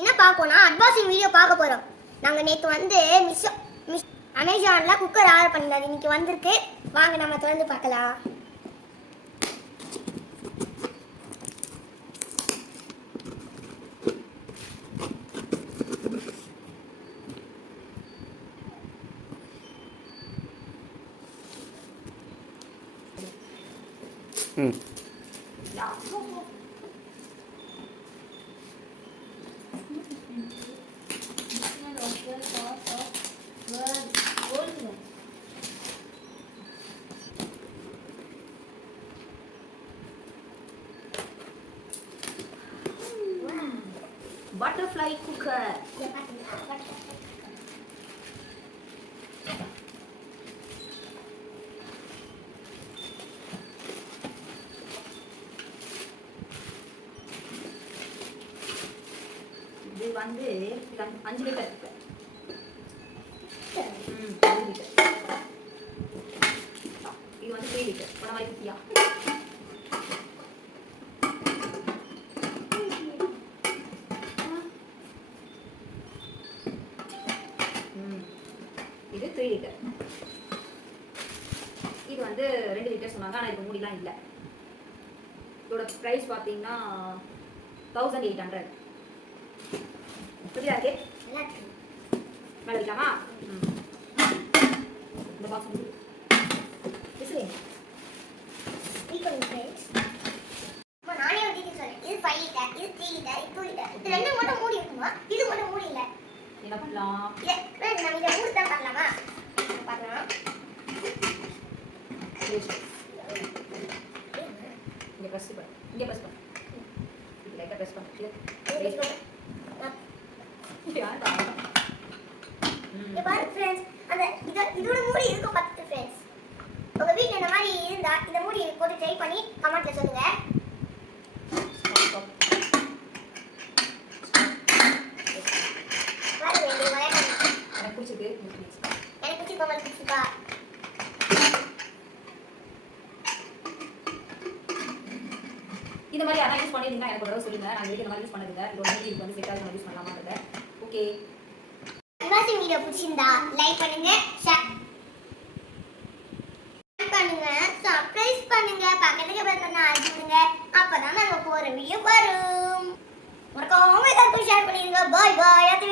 என்ன பார்ப்போம்னா unboxing video பார்க்க போகிறோம். நாங்கள் நேற்று வந்து அமேசானில் குக்கர் ஆர்டர் பண்ணியிருந்தோம். இன்னைக்கு வந்திருக்கு. வாங்க நம்ம திறந்து பார்க்கலாம். Butterfly cooker. இது வந்து 5 லிட்டர் இருக்கு. 5 லிட்டர். இது வந்து 3 லிட்டர். போன மாதிரி குட்டியா. இது 3 லிட்டர். இது வந்து 2 லிட்டர் சொன்னாங்க. ஆனால் இதுக்கு மூடிலாம் இல்லை. இதோட ப்ரைஸ் பார்த்தீங்கன்னா 1800. எப்படியா இருக்கு? மேலே வைக்கலாமா? இந்த பாக்ஸ் நானே வந்து சொல்றேன். இது 5 லிட்டர், இது 3 லிட்டர், இது 2 லிட்டர். இது ரெண்டு மட்டும் மூடி இருக்குமா? இது மட்டும் மூடி இல்லை. என்ன பண்ணலாம்? நம்ம இதை மூடி தான் பண்ணலாமா? பார்க்கலாம். இங்கே ப்ரெஸ் பண்ணு. இங்கே ப்ரெஸ் பண்ணு. இது லைட்டாக ப்ரெஸ் பண்ணு. இங்க பாரு फ्रेंड्स, அந்த இதோட மூடி இருக்கும் பத்து फ्रेंड्स. உங்க வீட்ல இந்த மாதிரி இருந்தா இந்த மூடி போட்டு ட்ரை பண்ணி கமெண்ட்ல சொல்லுங்க. பாருங்க இது வளையல். எனக்கு பிடிச்சிருக்கு. எனக்கு பிடிச்சிருக்கா. இந்த மாதிரி யாரா யூஸ் பண்ணிருந்தீங்கன்னா எனக்கு ஒரு தடவை சொல்லுங்க. நான் வீடியோ இந்த மாதிரி யூஸ் பண்ணதுங்க. இதோட வீடியோ வந்து செட் ஆகுது யூஸ் பண்ணலாமான்றத. ஓகே. இந்த வீடியோ பிடிச்சிருந்தா லைக் பண்ணுங்க, ஷேர் பண்ணுங்க, சப்ஸ்கிரைப் பண்ணுங்க, பக்கத்துக்கு பெல் பட்டனை அழுத்திடுங்க. அப்பதான் நாங்க போற வீடியோ வரும். மறக்காம எல்லாருக்கும் ஷேர் பண்ணிடுங்க. Bye bye. அடுத்த